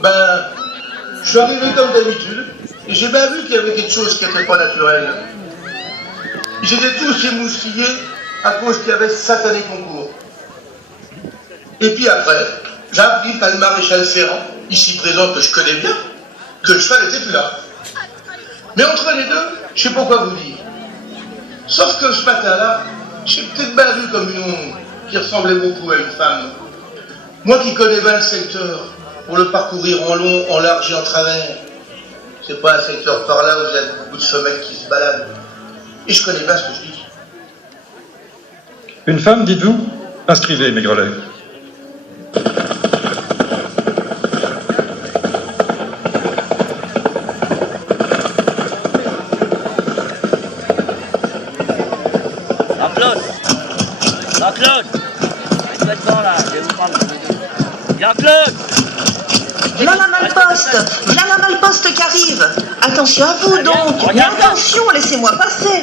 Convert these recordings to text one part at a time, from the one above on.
Ben, je suis arrivé comme d'habitude, et j'ai bien vu qu'il y avait quelque chose qui n'était pas naturel. Ils étaient tous émoustillés à cause qu'il y avait ce satané concours. Et puis après, j'ai appris par le maréchal Ferrand, ici présent que je connais bien, que le cheval n'était plus là. Mais entre les deux, je sais pas quoi vous dire. Sauf que ce matin-là, j'ai peut-être bien vu comme une ombre qui ressemblait beaucoup à une femme. Moi qui connais bien le secteur, pour le parcourir en long, en large et en travers, c'est pas un secteur par là où il y a beaucoup de femelles qui se baladent. Et je connais bien ce que je dis. Une femme, dites-vous? Inscrivez, Maigrelet. Jean-Claude, devant là, je vais vous prendre. Jean-Claude! Voilà la malposte qui arrive. Attention à vous donc. Mais attention, laissez-moi passer.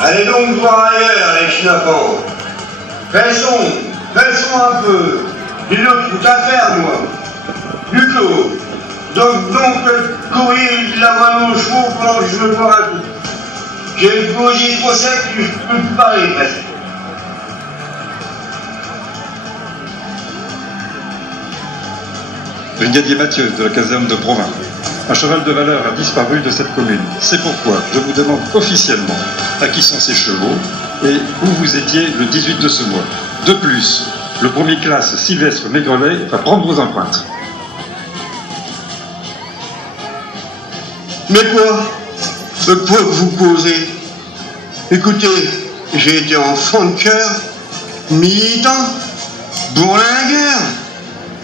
Allez donc voir ailleurs, les schnappants. Pressons un peu. J'ai d'autres trucs à faire, moi. Duclos, donc courir la voie aux chevaux pendant que je veux boire un coup. J'ai le gosier trop sec que je peux me parler, presque. Brigadier Mathieu de la caserne de Provins. Un cheval de valeur a disparu de cette commune. C'est pourquoi je vous demande officiellement à qui sont ces chevaux et où vous étiez le 18 de ce mois. De plus, le premier classe Sylvestre Maigrelet va prendre vos empreintes. Mais quoi? De quoi vous causez? Écoutez, j'ai été enfant de cœur, militant, bourlingueur.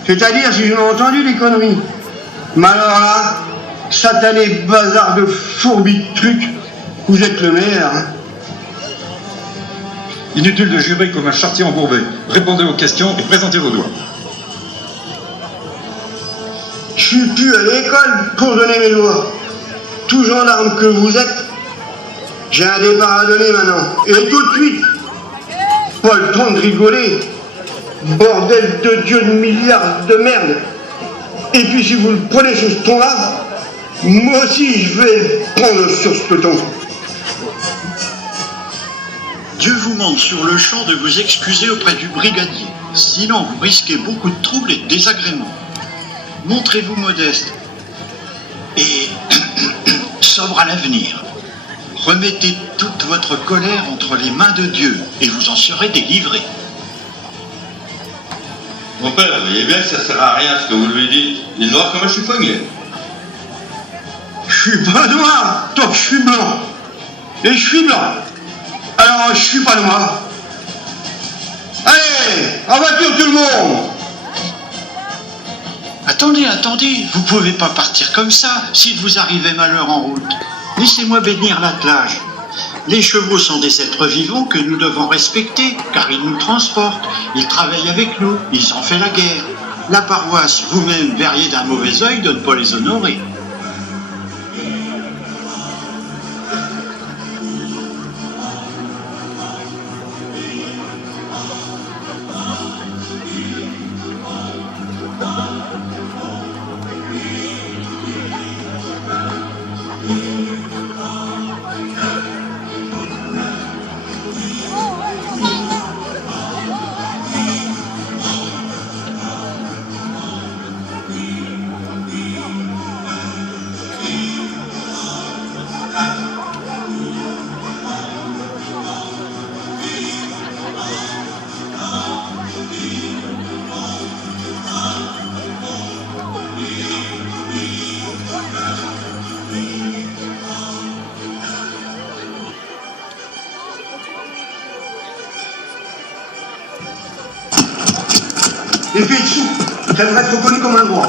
C'est-à-dire, si je l'ai entendu, les conneries. Mais alors là, satané bazar de fourbi de trucs, vous êtes le meilleur. Hein. Inutile de jurer comme un chartier embourbé. Répondez aux questions et présentez vos doigts. Je suis plus à l'école pour donner mes doigts. Tout gendarme que vous êtes, j'ai un départ à donner maintenant. Et tout de suite. Pas le temps de rigoler. Bordel de Dieu de milliards de merde. Et puis si vous le prenez sur ce ton-là, moi aussi je vais prendre sur ce ton. Dieu vous demande sur le champ de vous excuser auprès du brigadier. Sinon vous risquez beaucoup de troubles et de désagréments. Montrez-vous modeste et sobre à l'avenir. Remettez toute votre colère entre les mains de Dieu et vous en serez délivrés. Mon père, vous voyez bien que ça sert à rien ce que vous lui dites. Il est noir comme un chiffonnier. Je suis pas noir, tant que je suis blanc. Et je suis blanc. Alors je suis pas noir. Allez, en voiture tout le monde. Attendez, vous pouvez pas partir comme ça s'il vous arrivait malheur en route. Laissez-moi bénir l'attelage. Les chevaux sont des êtres vivants que nous devons respecter, car ils nous transportent, ils travaillent avec nous, ils ont fait la guerre. La paroisse, vous-même, verriez d'un mauvais œil de ne pas les honorer. et fait dessous, ça devrait être reconnu comme un droit.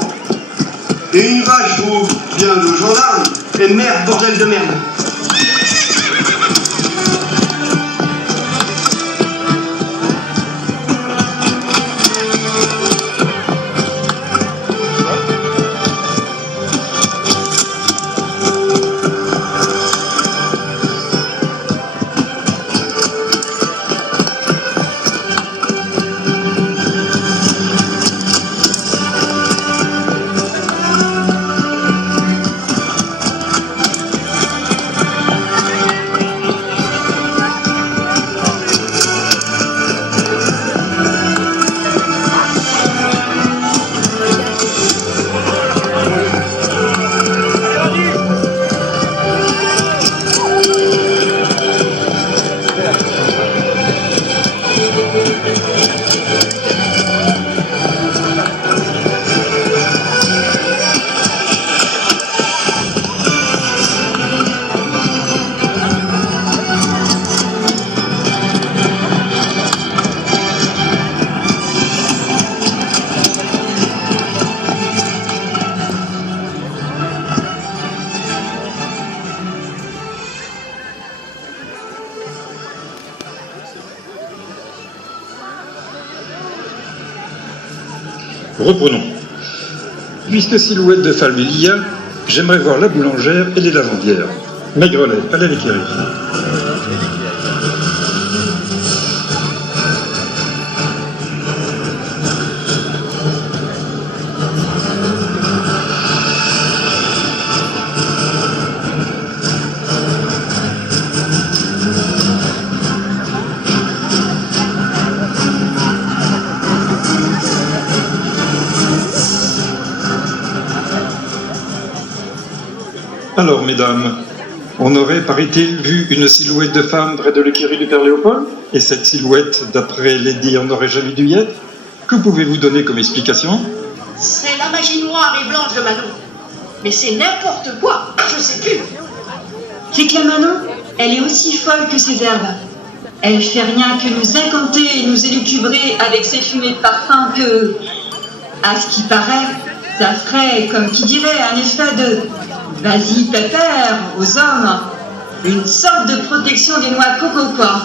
Et une vache vaut bien de gendarmes, et merde, bordel de merde. Reprenons. Puisque silhouette de femme il y a, j'aimerais voir la boulangère et les lavandières. Maigrelet, allez les quérir. Alors, mesdames, on aurait, paraît-il, vu une silhouette de femme près de l'écurie du Père Léopold? Et cette silhouette, d'après les dires, n'aurait jamais dû y être? Que pouvez-vous donner comme explication? C'est la magie noire et blanche de Manon. Mais c'est n'importe quoi, je sais plus. C'est que la Manon, elle est aussi folle que ses herbes. Elle fait rien que nous incanter et nous élucubrer avec ses fumées de parfum que, à ce qui paraît, ça ferait, comme qui dirait, un effet de vas-y pépère aux hommes, une sorte de protection des noix de coco, quoi.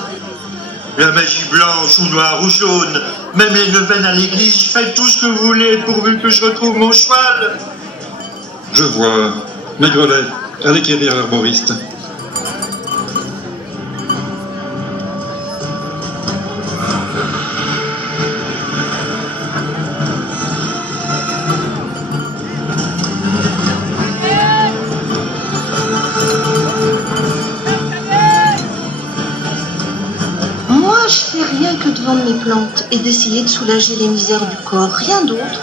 La magie blanche ou noire ou jaune, même les neuvaines à l'église, faites tout ce que vous voulez pourvu que je retrouve mon cheval. Je vois. Maigrelet, allez quérir l'herboriste. Rien que de vendre mes plantes et d'essayer de soulager les misères du corps, rien d'autre.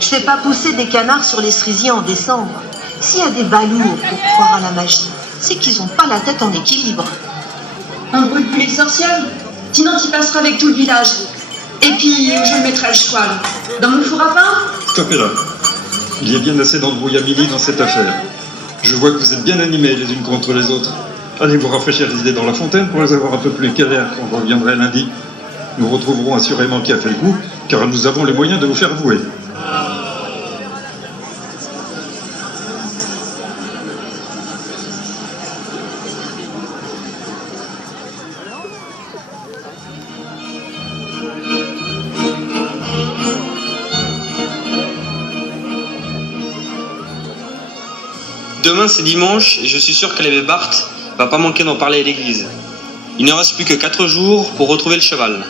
Je fais pas pousser des canards sur les cerisiers en décembre. S'il y a des balourds pour croire à la magie, c'est qu'ils ont pas la tête en équilibre. On brûle plus les sorcières, sinon tu passeras avec tout le village. Et puis je mettrai le cheval dans mon four à pain. Stoppez là. Il y a bien assez d'embrouillamini dans cette affaire. Je vois que vous êtes bien animés les unes contre les autres. Allez vous rafraîchir les idées dans la fontaine pour les avoir un peu plus claires quand on reviendrait lundi. Nous retrouverons assurément qui a fait le coup, car nous avons les moyens de vous faire vouer. Demain c'est dimanche et je suis sûr que l'abbé Barthes va pas manquer d'en parler à l'église. Il ne reste plus que 4 jours pour retrouver le cheval.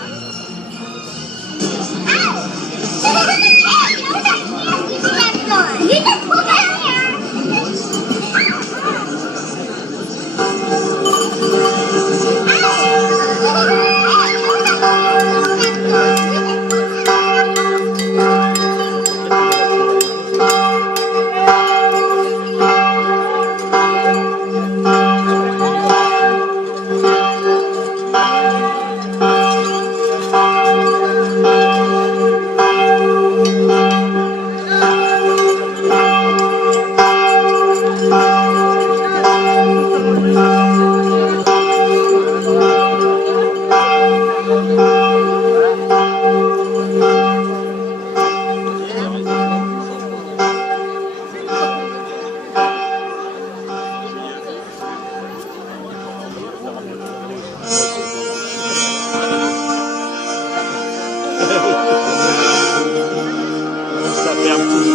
Ça fait un petit...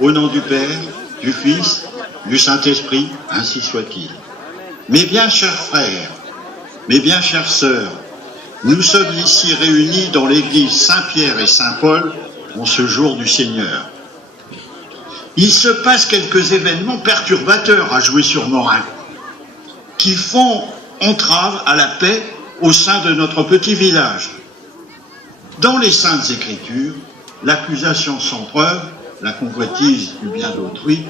Au nom du Père, du Fils, du Saint-Esprit, ainsi soit-il. Mes bien chers frères, mes bien chères sœurs, nous sommes ici réunis dans l'église Saint-Pierre et Saint-Paul en ce jour du Seigneur. Il se passe quelques événements perturbateurs à Jouy-sur-Morin qui font entrave à la paix au sein de notre petit village. Dans les Saintes Écritures, l'accusation sans preuve, la convoitise du bien d'autrui,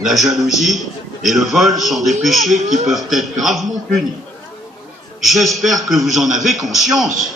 la jalousie et le vol sont des péchés qui peuvent être gravement punis. J'espère que vous en avez conscience.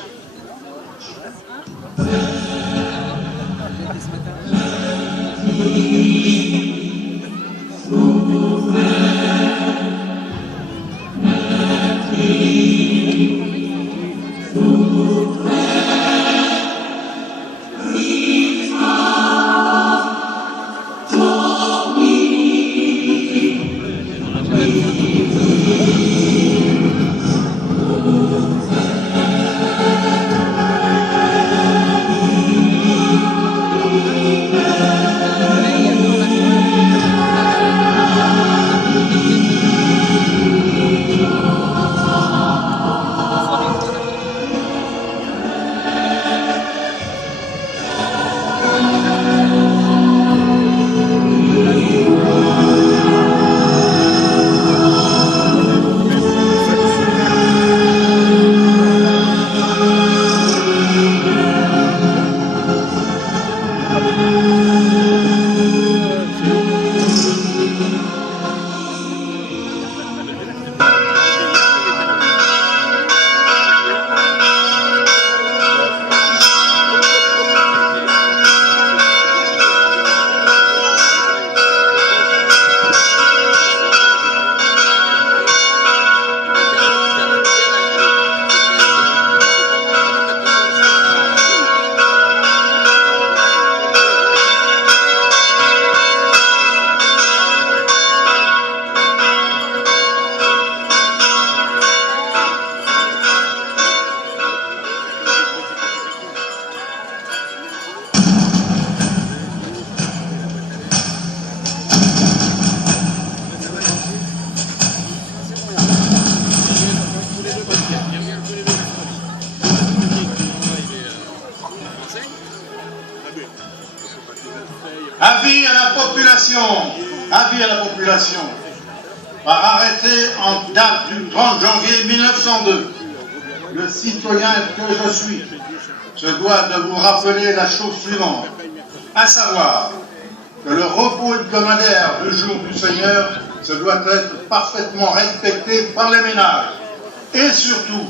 Avis à la population, avis à la population. Par arrêté en date du 30 janvier 1902, le citoyen que je suis se doit de vous rappeler la chose suivante, à savoir que le repos hebdomadaire du jour du Seigneur se doit être parfaitement respecté par les ménages. Et surtout,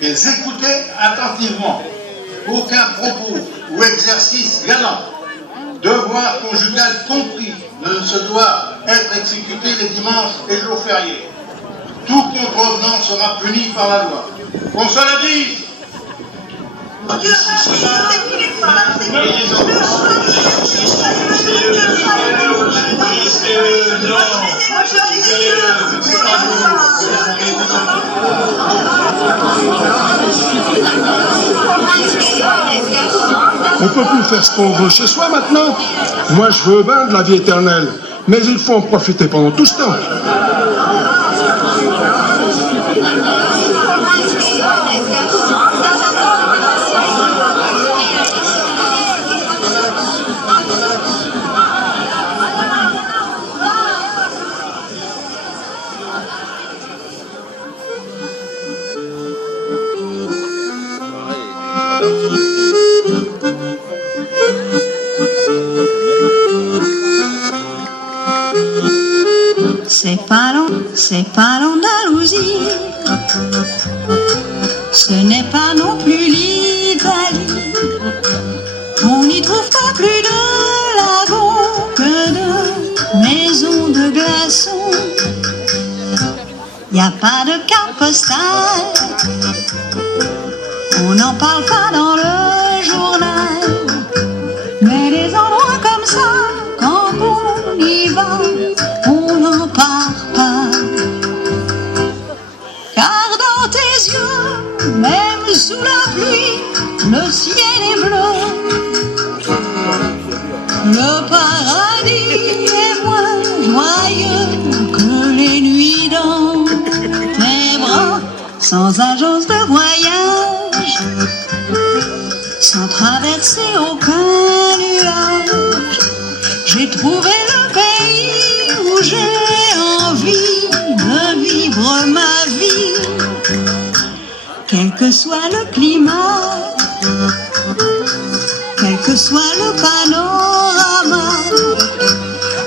les écouter attentivement. Aucun propos ou exercice galant, devoir conjugal compris, ne se doit être exécuté les dimanches et jours fériés. Tout contrevenant sera puni par la loi. Qu'on se le dise. On peut plus faire ce qu'on veut chez soi maintenant. Moi je veux bien de la vie éternelle, mais il faut en profiter pendant tout ce temps. C'est pas l'Andalousie, ce n'est pas non plus l'Italie. On n'y trouve pas plus de lagons que de maisons de glaçons. Y a pas de carte postale, on n'en parle pas dans le journal, mais les endroits ciel est bleu. Le paradis est moins joyeux que les nuits dans tes bras. Sans agence de voyage, sans traverser aucun nuage, j'ai trouvé le pays où j'ai envie de vivre ma vie. Quel que soit le climat, quel que soit le panorama,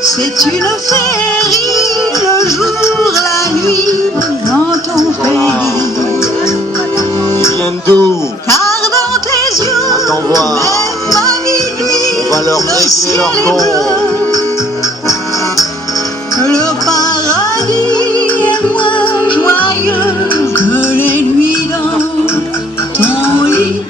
c'est une féerie le jour, la nuit dans ton pays. Ils viennent d'où? Car dans tes yeux, t'envoie. même à minuit, On va leur le régler ciel leur est compte. bleu. Le paradis est moins joyeux que les nuits dans ton lit.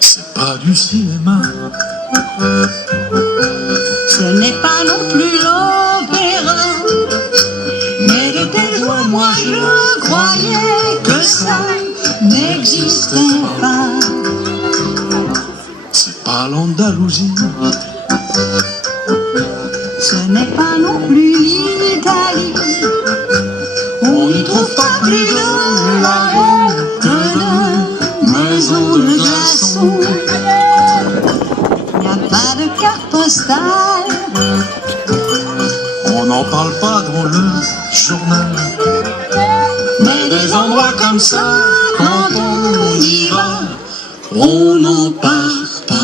C'est pas du cinéma. Ce n'est pas non plus l'opéra, mais de telle joie, moi je croyais que ça n'existait pas. C'est pas l'Andalousie. Ce n'est pas non plus l'Italie, on n'y trouve pas plus de lagon que de maisons de glaçons. Il n'y a pas de carte postale, On n'en parle pas dans le journal. mais des endroits comme ça, quand on y va, On n'en parle pas.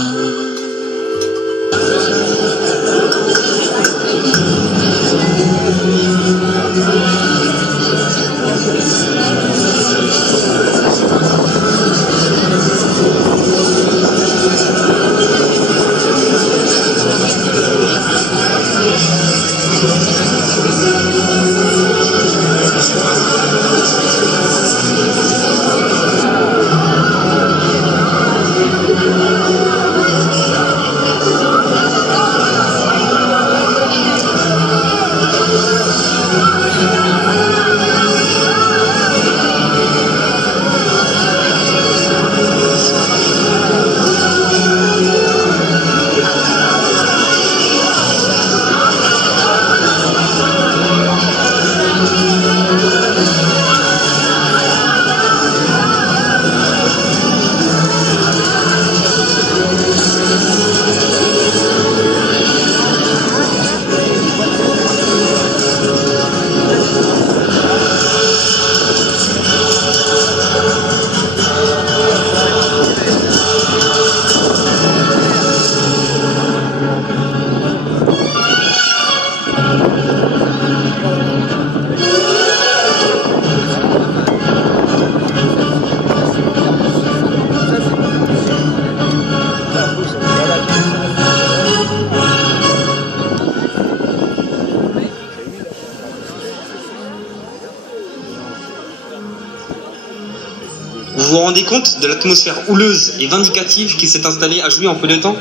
Vous vous rendez compte de l'atmosphère houleuse et vindicative qui s'est installée à Jouy en peu de temps?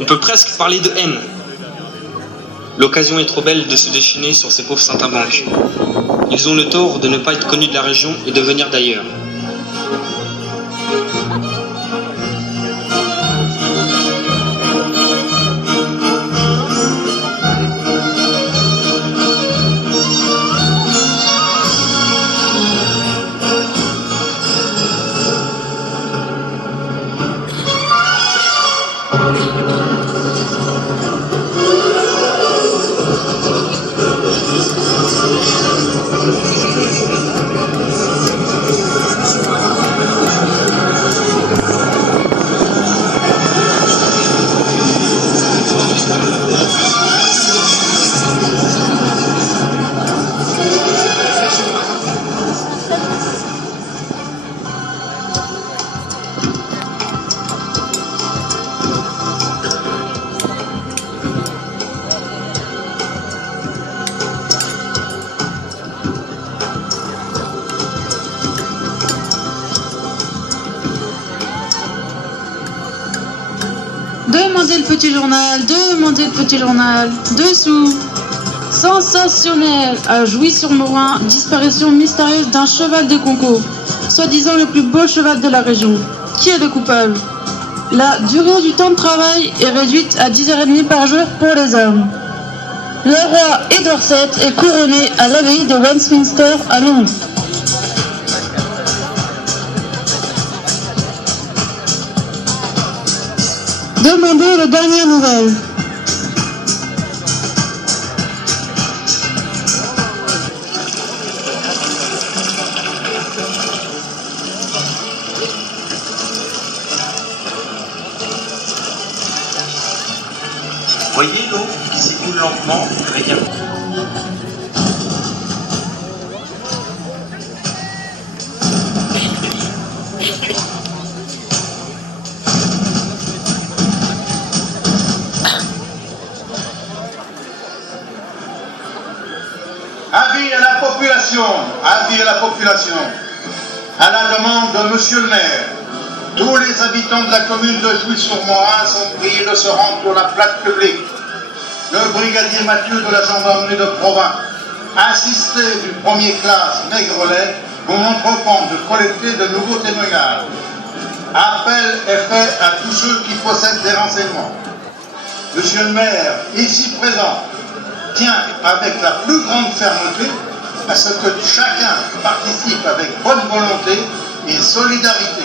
On peut presque parler de haine. L'occasion est trop belle de se déchaîner sur ces pauvres saltimbanques. Ils ont le tort de ne pas être connus de la région et de venir d'ailleurs. Demandez le petit journal, dessous. Sensationnel, à Jouy-sur-Morin, disparition mystérieuse d'un cheval de concours, soi-disant le plus beau cheval de la région. Qui est le coupable? La durée du temps de travail est réduite à 10h30 par jour pour les hommes. Le roi Édouard VII est couronné à l'abbaye de Westminster à Londres. Demandez les dernières nouvelles. Voyez l'eau qui s'écoule lentement avec un... Avis à la population, à la demande de Monsieur le maire, tous les habitants de la commune de Jouy-sur-Morin sont priés de se rendre pour la plaque publique. Le brigadier Mathieu de la gendarmerie de Provins, assisté du premier classe Maigrelet, vous entreprend de collecter de nouveaux témoignages. Appel est fait à tous ceux qui possèdent des renseignements. Monsieur le maire, ici présent, tient avec la plus grande fermeté à ce que chacun participe avec bonne volonté et solidarité.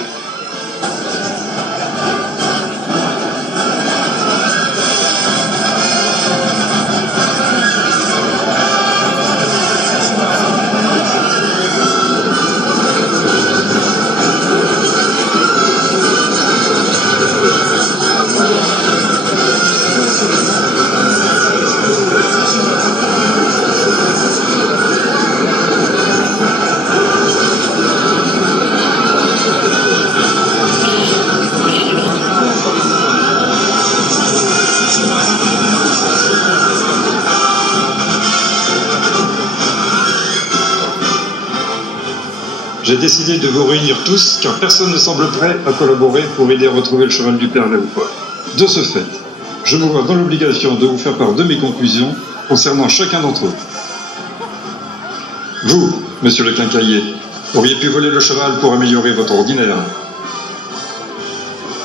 J'ai décidé de vous réunir tous, car personne ne semble prêt à collaborer pour aider à retrouver le cheval du père Léopold. De ce fait, je me vois dans l'obligation de vous faire part de mes conclusions concernant chacun d'entre eux. Vous, monsieur le quincaillier, auriez pu voler le cheval pour améliorer votre ordinaire.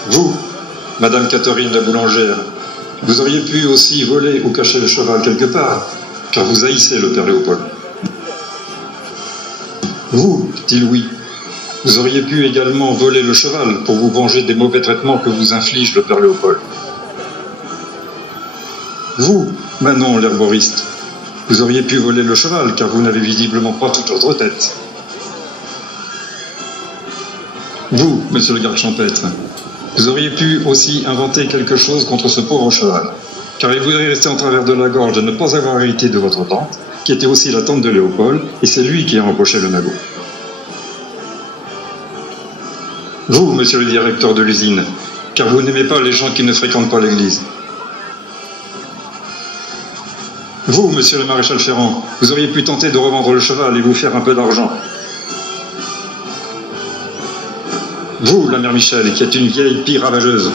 Vous, madame Catherine la boulangère, vous auriez pu aussi voler ou cacher le cheval quelque part, car vous haïssez le père Léopold. Vous, petit Louis, vous auriez pu également voler le cheval pour vous venger des mauvais traitements que vous inflige le père Léopold. Vous, Manon l'herboriste, vous auriez pu voler le cheval car vous n'avez visiblement pas toute votre tête. Vous, monsieur le garde champêtre, vous auriez pu aussi inventer quelque chose contre ce pauvre cheval, car il voudrait rester en travers de la gorge de ne pas avoir hérité de votre tante, qui était aussi la tante de Léopold, et c'est lui qui a empoché le magot. Vous, monsieur le directeur de l'usine, car vous n'aimez pas les gens qui ne fréquentent pas l'église. Vous, monsieur le maréchal Ferrand, vous auriez pu tenter de revendre le cheval et vous faire un peu d'argent. Vous, la mère Michel, qui êtes une vieille pie ravageuse.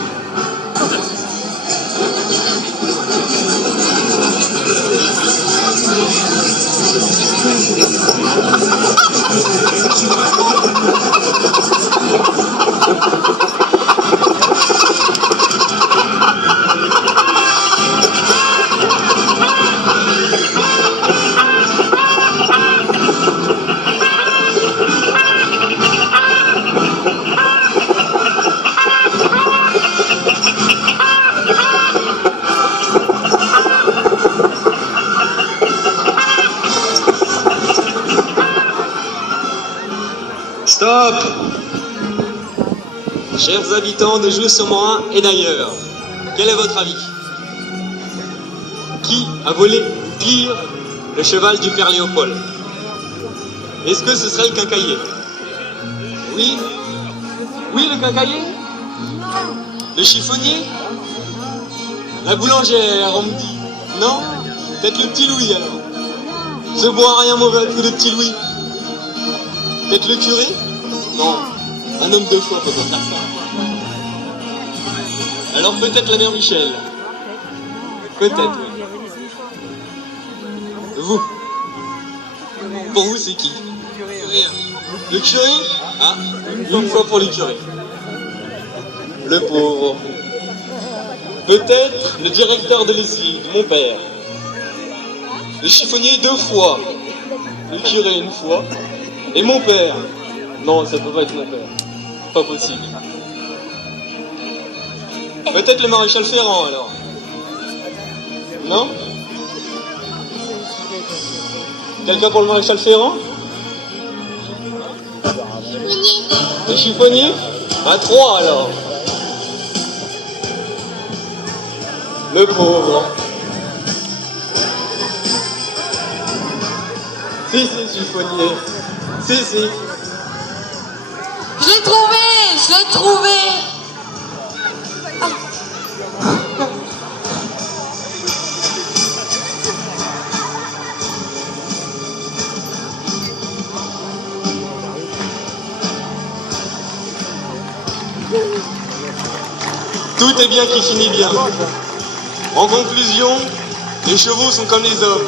Stop! Chers habitants de Jouy-sur-Morin et d'ailleurs, quel est votre avis? Qui a volé, pire, le cheval du père Léopold? Est-ce que ce serait le quincaillier? Oui? Oui, le quincaillier? Le chiffonnier? La boulangère, on me dit. Non? Peut-être le petit Louis alors. Je bois rien mauvais que le petit Louis. Peut-être le curé? Non, un homme de foi peut pas faire ça. Alors peut-être la mère Michel. Peut-être, oui. Vous. Pour vous, c'est qui? Le curé? Ah, une fois pour le curé. Le pauvre. Peut-être le directeur de lessive, mon père. Le chiffonnier 2 fois. Le curé 1 fois. Et mon père. Non, ça peut pas être mon père. Pas possible. Peut-être le maréchal Ferrand, alors. Non? Quelqu'un pour le maréchal Ferrand? Le chiffonnier? À 3, alors. Le pauvre. Si, chiffonnier. Si. Je l'ai trouvé. Tout est bien qui finit bien. En conclusion, les chevaux sont comme les hommes,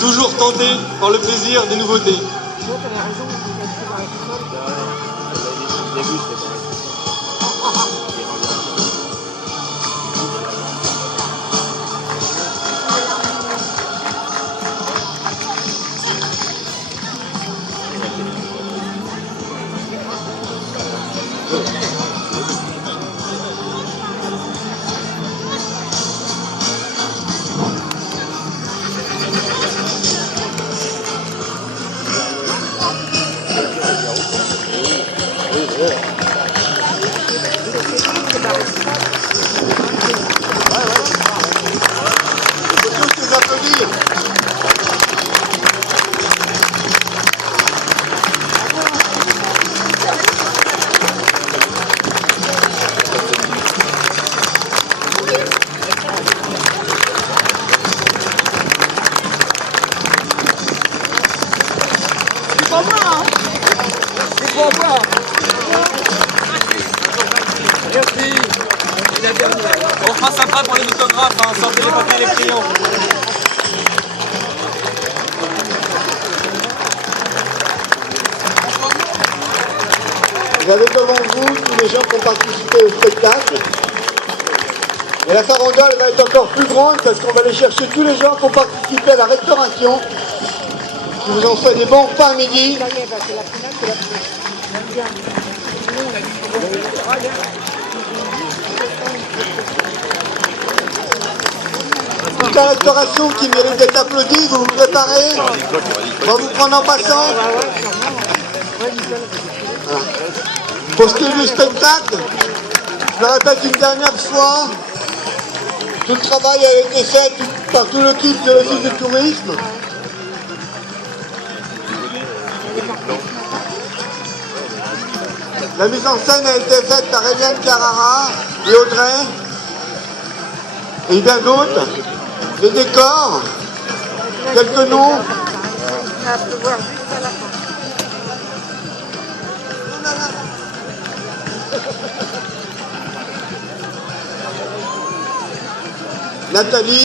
toujours tentés par le plaisir des nouveautés. On fera ça après pour les autographes, hein. Sortez les papiers et les crayons. Vous avez devant vous tous les gens qui ont participé au spectacle. Et la farandole va être encore plus grande parce qu'on va aller chercher tous les gens qui ont participé à la restauration. Qui vous ont fait des bons repas à midi. Toute la restauration qui mérite d'être applaudie, vous vous préparez. On va vous prendre en passant. Voilà. Pour ce qui est du spectacle, je le répète une dernière fois, tout le travail a été fait par tout l'équipe de l'Office du tourisme. La mise en scène a été faite par Eliane Carrara et Audrey et bien d'autres. Les décors, quelques noms. Nathalie.